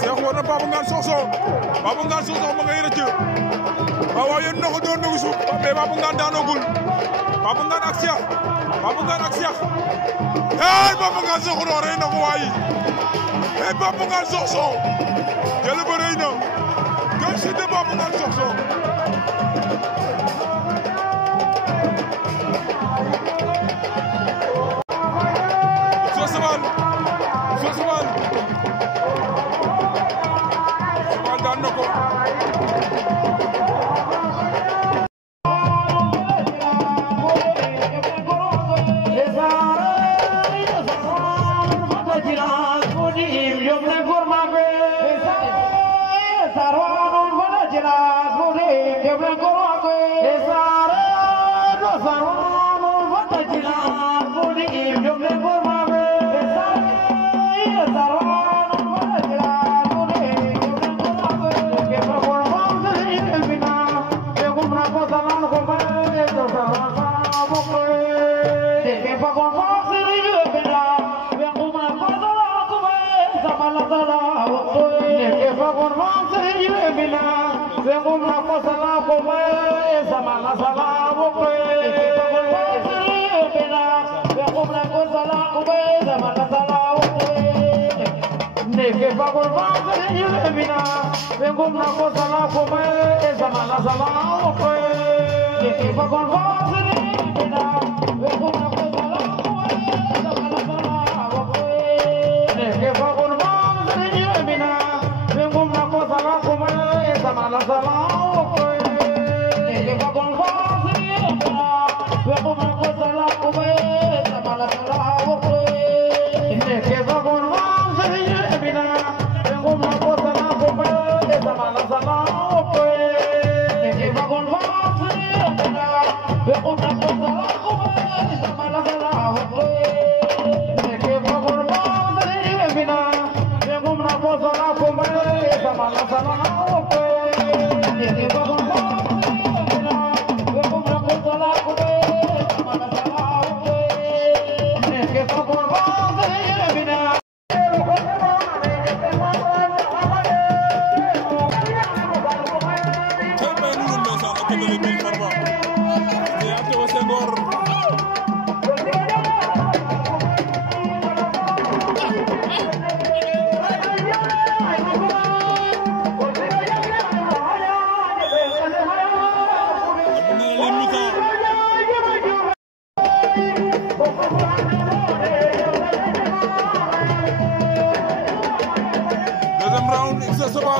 Cheikh war na Papa Ngane Sokh ma ngay rëcc waaw yéen na ko doon dugg suuf mais Papa Ngane daanogul Papa Ngane ak Cheikh hey Papa Ngane Sokh rey na ko waay hey Papa Ngane Sokh jël ba rëy na gën si de Papa Ngane Sokh Sosowal daan na ko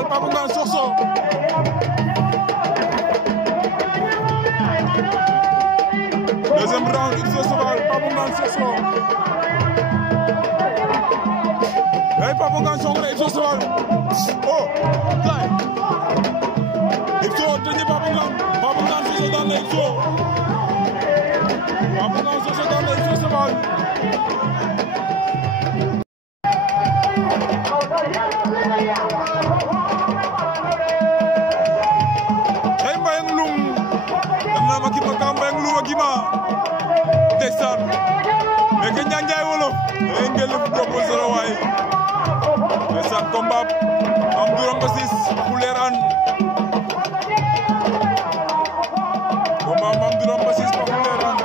Papa Ngane Sokh deuxième round il se sobal Papa Ngane Sokh hey Papa Ngane Sokh il se sobal oh kay il faut tenir Papa Ngane Sokh dans les eaux Papa Ngane Sokh dans les eaux sobal Ndeysaan mais que Njaay wolof ngeen fu topp solo waay ndeysaan combat am duram ba sis ku leeran combat am duram ba sis ku leeran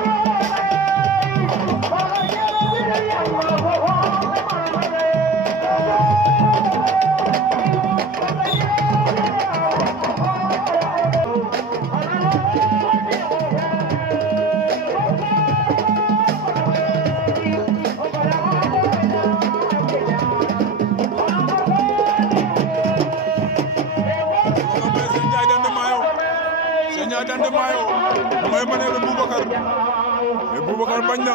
Dande Mayo mooy mané le Boubacar bañ na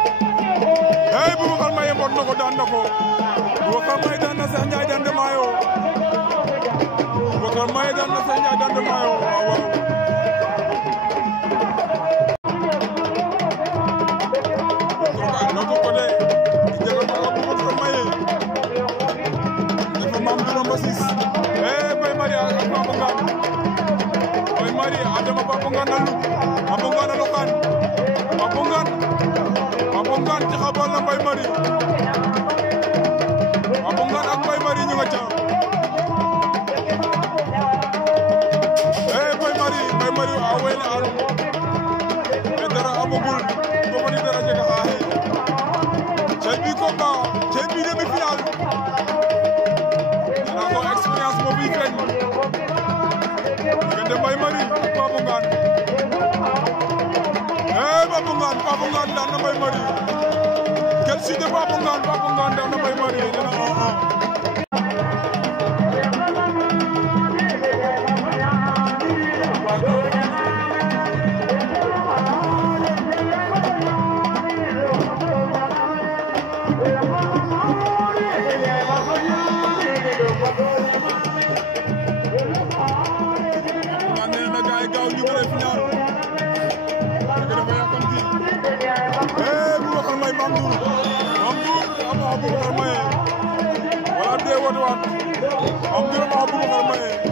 hey Boubacar Maye mbot na ko daan na ko Boubacar Maye daan na Cheikh Ndiaye Dande Mayo Boubacar Maye daan na Cheikh Ndiaye Dande Mayo waaw waaw Maye dafa Mame Birame Bassis eh Baye Maria ak Papa Ngane Mari adama Papa Ngane na lu Papa Ngane lokan Papa Ngane ci xabal na Mbaye Mari Papa Ngane ak Mbaye Mari ñu nga ca Mbaye Mari a wayna an e dara amagul ko ni dara jega xaxe cey bi combat cey bi demi-finale dina ko expérience mo bi feñ diggante Mbaye Mari ak Papa Ngane Papa Ngane daan na Mbaye Mari quel signe de Papa Ngane daan na Mbaye Mari dina Mamdour ama Aboubacar Maye